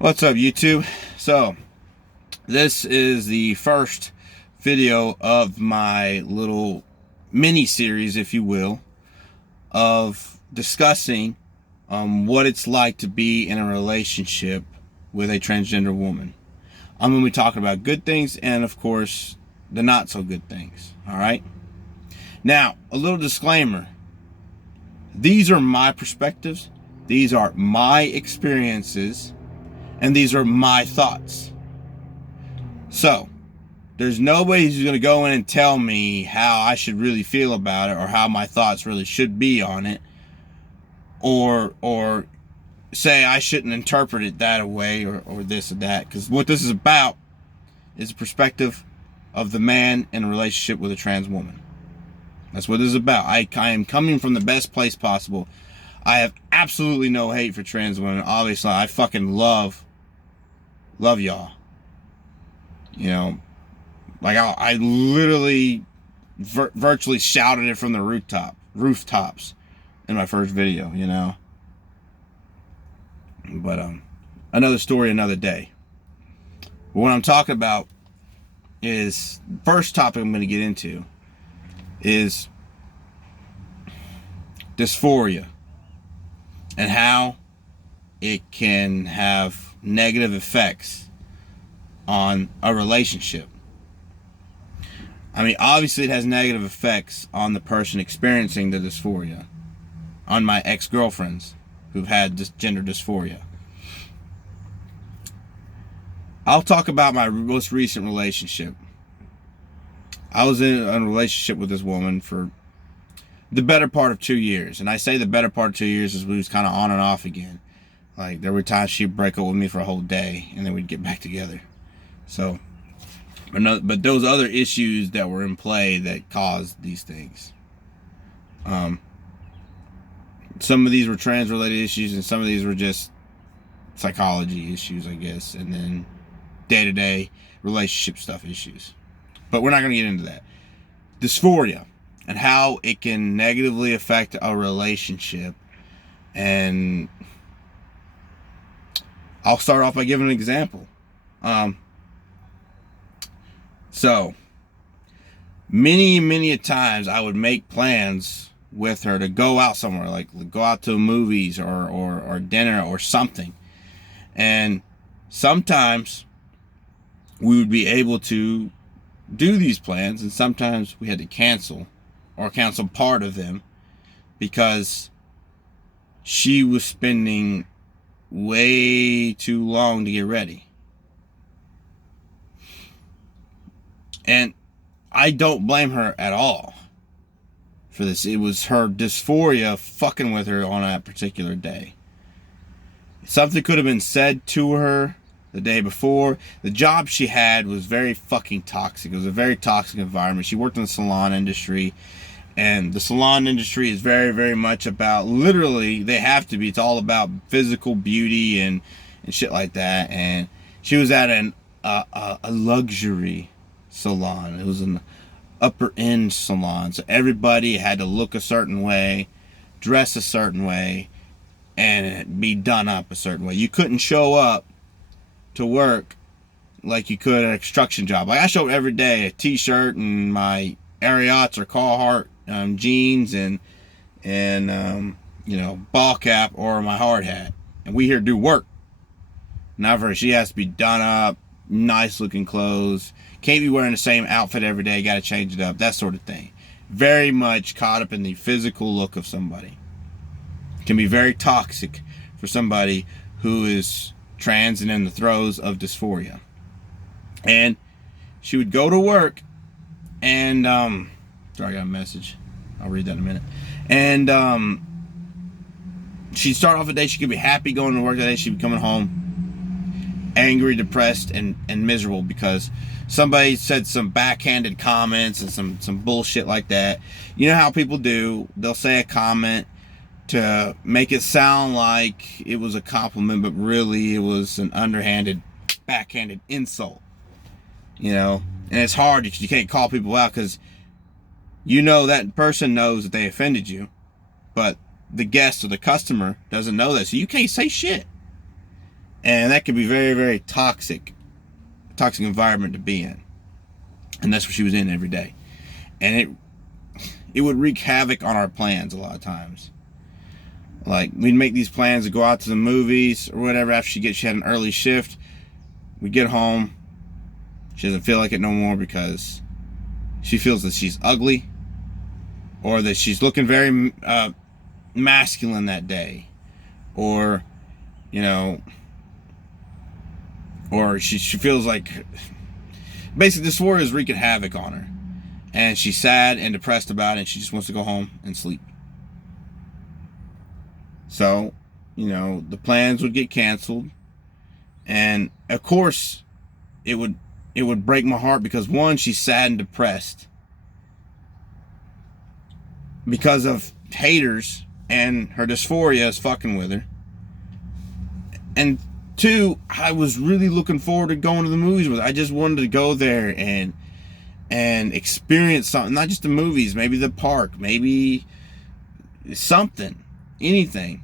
What's up, YouTube? So, this is the first video of my little mini series, if you will, of discussing what it's like to be in a relationship with a transgender woman. I'm going to be talking about good things and, of course, the not so good things. All right? Now, a little disclaimer. These are my perspectives. These are my experiences. And these are my thoughts. So, there's nobody who's going to go in and tell me how I should really feel about it or how my thoughts really should be on it, or say I shouldn't interpret it that way or this or that. Because what this is about is the perspective of the man in a relationship with a trans woman. That's what this is about. I am coming from the best place possible. I have absolutely no hate for trans women. Obviously, I fucking love y'all. You know, like I literally virtually shouted it from the rooftops in my first video, you know. But another story, another day. But what I'm talking about is, first topic I'm going to get into is dysphoria and how it can have negative effects on a relationship. I mean, obviously it has negative effects on the person experiencing the dysphoria, on my ex-girlfriends who've had this gender dysphoria. I'll talk about my most recent relationship. I was in a relationship with this woman for the better part of 2 years. And I say the better part of 2 years is we was kind of on and off again. Like, there were times she'd break up with me for a whole day and then we'd get back together. So, but those other issues that were in play that caused these things. Some of these were trans-related issues, and some of these were just psychology issues, I guess, and then day-to-day relationship stuff issues. But we're not going to get into that. Dysphoria and how it can negatively affect a relationship. And I'll start off by giving an example. So, many a times I would make plans with her to go out somewhere, like go out to movies or dinner or something. And sometimes we would be able to do these plans, and sometimes we had to cancel or cancel part of them because she was spending way too long to get ready. And I don't blame her at all for this. It was her dysphoria fucking with her on that particular day. Something could have been said to her the day before. The job she had was very fucking toxic. It was a very toxic environment. She worked in the salon industry. And the salon industry is very, very much about, literally, they have to be. It's all about physical beauty and shit like that. And she was at a luxury salon. It was an upper end salon, so everybody had to look a certain way, dress a certain way, and be done up a certain way. You couldn't show up to work like you could at a construction job. Like, I show up every day, a t-shirt and my Ariats or Carhartt jeans and you know, ball cap or my hard hat, and we here do work. Not for her. She has to be done up, nice looking clothes. Can't be wearing the same outfit every day. Got to change it up. That sort of thing. Very much caught up in the physical look of somebody. Can be very toxic for somebody who is trans and in the throes of dysphoria. And she would go to work and sorry, I got a message. I'll read that in a minute. And she'd start off a day. She could be happy going to work that day. She'd be coming home angry, depressed, and miserable because somebody said some backhanded comments and some bullshit like that. You know how people do. They'll say a comment to make it sound like it was a compliment, but really it was an underhanded, backhanded insult. You know? And it's hard because you can't call people out because you know that person knows that they offended you, but the guest or the customer doesn't know that, so you can't say shit. And that could be very, very toxic environment to be in. And that's what she was in every day. And it would wreak havoc on our plans a lot of times. Like, we'd make these plans to go out to the movies or whatever after she had an early shift. We get home. She doesn't feel like it no more because she feels that she's ugly or that she's looking very masculine that day. Or, you know, or she feels like basically dysphoria is wreaking havoc on her. And she's sad and depressed about it, and she just wants to go home and sleep. So, you know, the plans would get canceled. And of course, it would break my heart because, one, she's sad and depressed because of haters, and her dysphoria is fucking with her. And two, I was really looking forward to going to the movies with her. I just wanted to go there and experience something, not just the movies, maybe the park, maybe something, anything.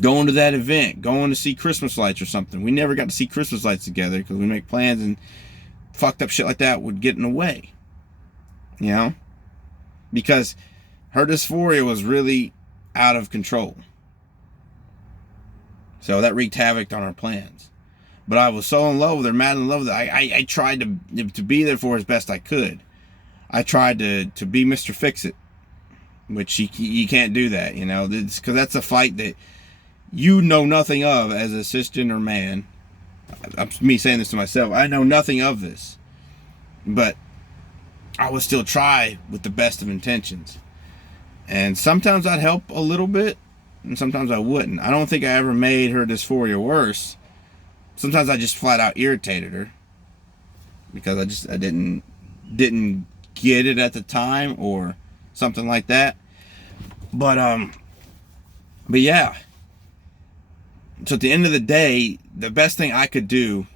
Going to that event, going to see Christmas lights or something. We never got to see Christmas lights together because we make plans and fucked up shit like that would get in the way. You know? Because her dysphoria was really out of control. So that wreaked havoc on our plans. But I was so in love with her, mad in love with her. I tried to be there for her as best I could. I tried to be Mr. Fix-It, which you can't do that, you know, because that's a fight that you know nothing of as a cisgender man. Me saying this to myself, I know nothing of this, but I would still try with the best of intentions. And sometimes I'd help a little bit, and sometimes I wouldn't. I don't think I ever made her dysphoria worse. Sometimes I just flat out irritated her because I didn't get it at the time or something like that. But yeah. So at the end of the day, the best thing I could do,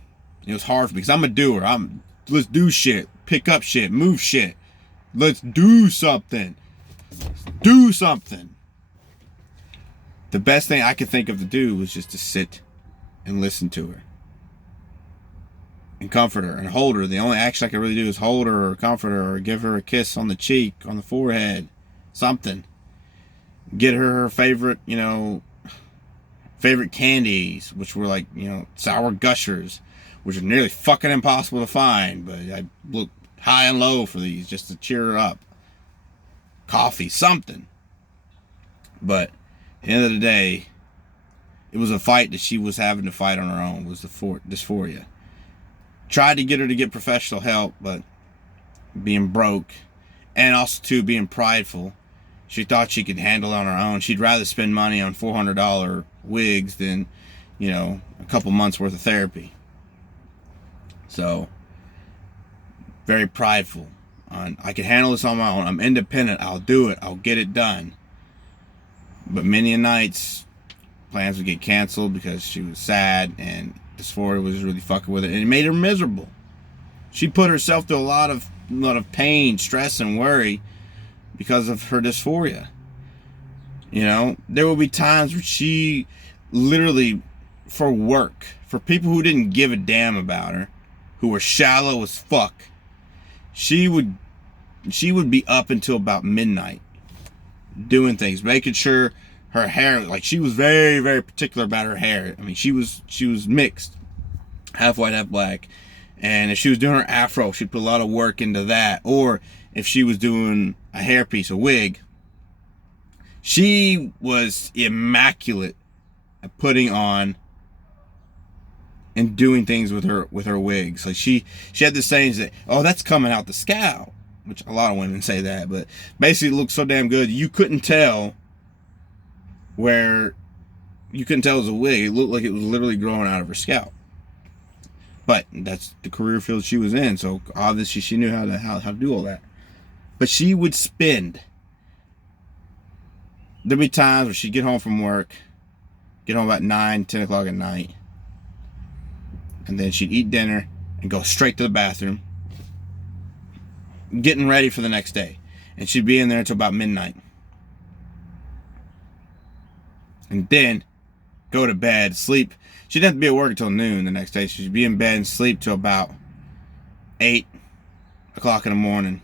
it was hard for me because I'm a doer. Let's do shit, pick up shit, move shit. Let's do something. Do something. The best thing I could think of to do was just to sit and listen to her. And comfort her and hold her. The only action I could really do is hold her or comfort her or give her a kiss on the cheek, on the forehead, something. Get her favorite, you know, favorite candies, which were like, you know, sour gushers, which are nearly fucking impossible to find, but I looked high and low for these just to cheer her up. Coffee, something. But at the end of the day, it was a fight that she was having to fight on her own, was the dysphoria. Tried to get her to get professional help, but being broke and also too being prideful, she thought she could handle it on her own. She'd rather spend money on $400 wigs than, you know, a couple months worth of therapy. So, very prideful. I can handle this on my own. I'm independent. I'll do it. I'll get it done. But many nights, plans would get canceled because she was sad and dysphoria was really fucking with it, and it made her miserable. She put herself through a lot of pain, stress, and worry because of her dysphoria. You know, there would be times where she literally, for work, for people who didn't give a damn about her, who were shallow as fuck, she would be up until about midnight doing things, making sure her hair, like, she was very, very particular about her hair. I mean, she was mixed, half white, half black. And if she was doing her afro, she'd put a lot of work into that. Or if she was doing a hairpiece, a wig, she was immaculate at putting on and doing things with her wigs. Like, she had this saying that, oh, that's coming out the scalp, which a lot of women say that, but basically it looked so damn good you couldn't tell it was a wig. It looked like it was literally growing out of her scalp. But that's the career field she was in, so obviously she knew how to do all that. But she would spend, there'd be times where she'd get home from work, get home about 9, 10 o'clock at night, and then she'd eat dinner and go straight to the bathroom, getting ready for the next day. And she'd be in there until about midnight. And then go to bed, sleep. She didn't have to be at work until noon the next day. She'd be in bed and sleep till about 8 o'clock in the morning,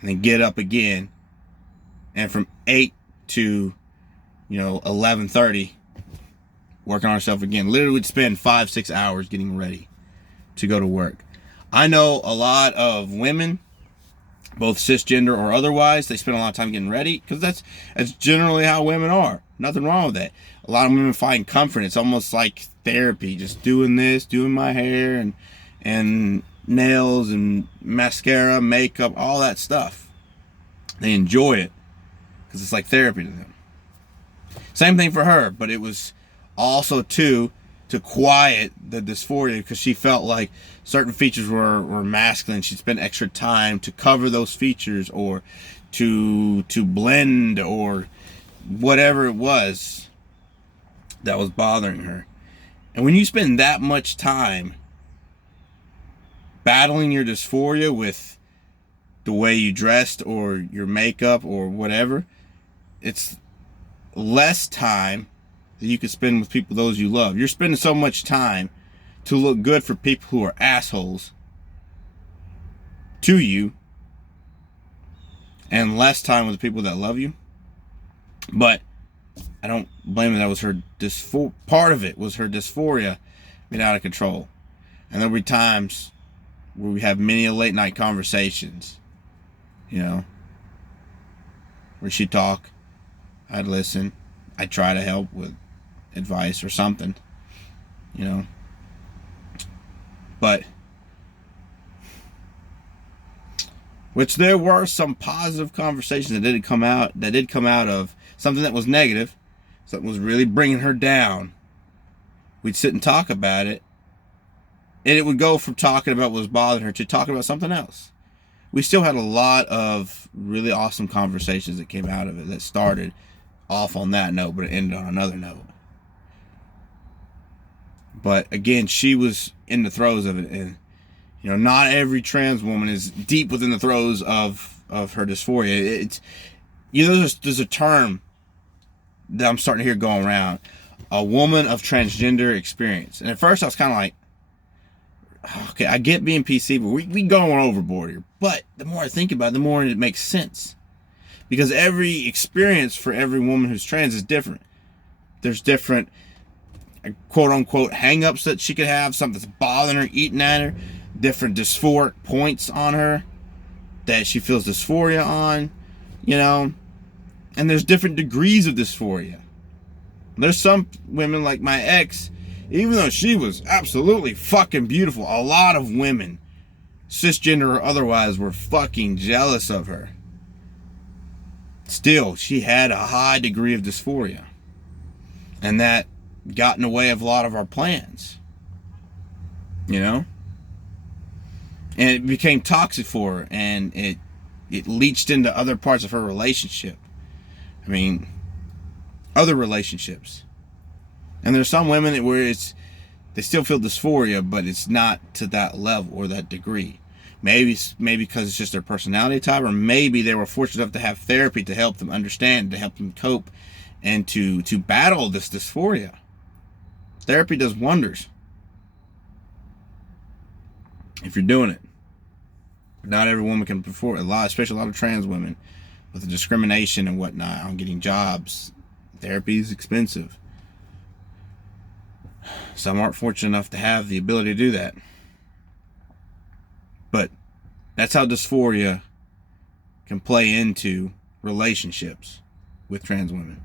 and then get up again. And from 8 to 11:30, working on herself again. Literally would spend 5-6 hours getting ready to go to work. I know a lot of women, both cisgender or otherwise, they spend a lot of time getting ready because that's generally how women are. Nothing wrong with that. A lot of women find comfort. It's almost like therapy, just doing this, doing my hair and nails and mascara, makeup, all that stuff. They enjoy it because it's like therapy to them. Same thing for her, but it was also to quiet the dysphoria because she felt like certain features were masculine. She'd spend extra time to cover those features or to blend or whatever it was that was bothering her. And when you spend that much time battling your dysphoria with the way you dressed or your makeup or whatever, it's less time that you can spend with people, those you love. You're spending so much time to look good for people who are assholes to you and less time with the people that love you. But I don't blame her. That was her part of it was her dysphoria being out of control. And there'll be times where we have many late night conversations, where she'd talk, I'd listen, I'd try to help with advice or something, but which there were some positive conversations that did come out of something that was negative, something was really bringing her down. We'd sit and talk about it, and it would go from talking about what was bothering her to talking about something else. We still had a lot of really awesome conversations that came out of it that started off on that note, but it ended on another note. But again, she was in the throes of it, and not every trans woman is deep within the throes of her dysphoria. It's there's a term that I'm starting to hear going around: a woman of transgender experience. And at first, I was kind of like, okay, I get being PC, but we going overboard here. But the more I think about it, the more it makes sense, because every experience for every woman who's trans is different. There's different quote-unquote hang-ups that she could have, something that's bothering her, eating at her, different dysphoric points on her that she feels dysphoria on, and there's different degrees of dysphoria. There's some women like my ex, even though she was absolutely fucking beautiful, a lot of women, cisgender or otherwise, were fucking jealous of her. Still, she had a high degree of dysphoria, and that got in the way of a lot of our plans, and it became toxic for her, and it leached into other parts of her relationship. I mean, other relationships. And there's some women where they still feel dysphoria, but it's not to that level or that degree. Maybe because it's just their personality type, or maybe they were fortunate enough to have therapy to help them understand, to help them cope, and to battle this dysphoria. Therapy does wonders if you're doing it. Not every woman can perform, especially a lot of trans women, with the discrimination and whatnot on getting jobs. Therapy is expensive. Some aren't fortunate enough to have the ability to do that. But that's how dysphoria can play into relationships with trans women.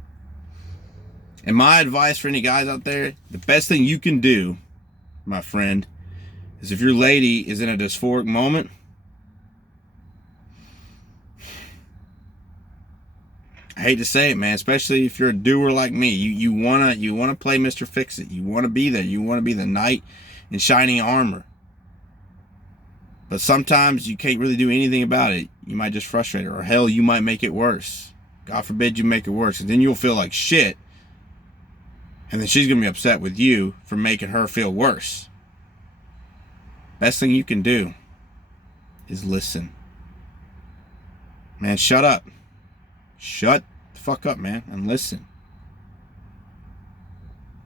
And my advice for any guys out there, the best thing you can do, my friend, is if your lady is in a dysphoric moment, I hate to say it, man, especially if you're a doer like me, you wanna play Mr. Fix-It. You wanna be there. You wanna be the knight in shining armor. But sometimes you can't really do anything about it. You might just frustrate her, or hell, you might make it worse. God forbid you make it worse, and then you'll feel like shit. And then she's going to be upset with you for making her feel worse. Best thing you can do is listen. Man, shut up. Shut the fuck up, man, and listen.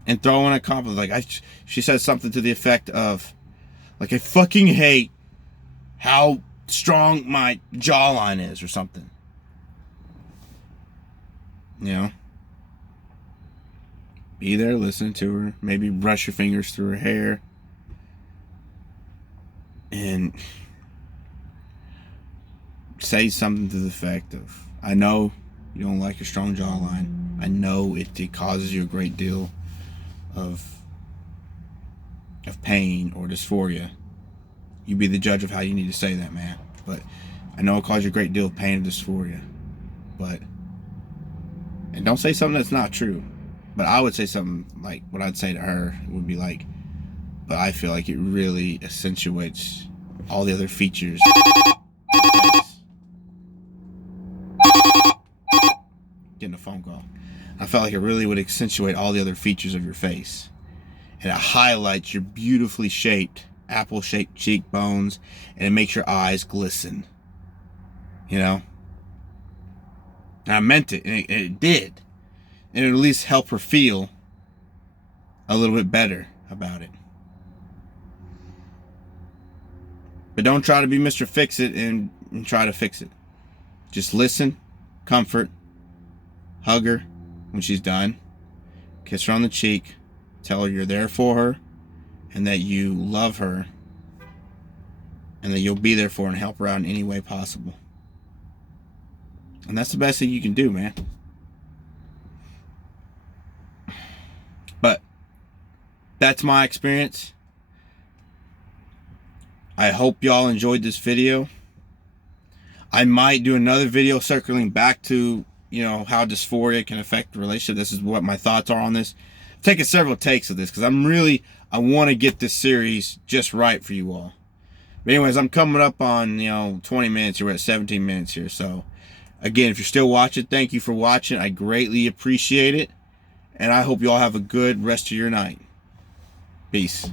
and throw in a compliment. Like, she said something to the effect of, like, I fucking hate how strong my jawline is, or something. You know? Be there, listen to her. Maybe brush your fingers through her hair. And say something to the effect of, I know you don't like a strong jawline. I know it causes you a great deal of pain or dysphoria. You be the judge of how you need to say that, man. But I know it causes you a great deal of pain and dysphoria. And don't say something that's not true. But I would say something like, what I'd say to her would be like, but I feel like it really accentuates all the other features of your face. Getting a phone call. I felt like it really would accentuate all the other features of your face. And it highlights your beautifully shaped, apple-shaped cheekbones, and it makes your eyes glisten. You know? And I meant it, and it did. And it would at least help her feel a little bit better about it. But don't try to be Mr. Fix-It and try to fix it. Just listen, comfort, hug her when she's done, kiss her on the cheek, tell her you're there for her, and that you love her, and that you'll be there for her and help her out in any way possible. And that's the best thing you can do, man. But that's my experience. I hope y'all enjoyed this video. I might do another video circling back to, you know, how dysphoria can affect the relationship. This is what my thoughts are on this. I've taken several takes of this because I want to get this series just right for you all. But anyways, I'm coming up on, 20 minutes. We're at 17 minutes here. So again, if you're still watching, thank you for watching. I greatly appreciate it. And I hope you all have a good rest of your night. Peace.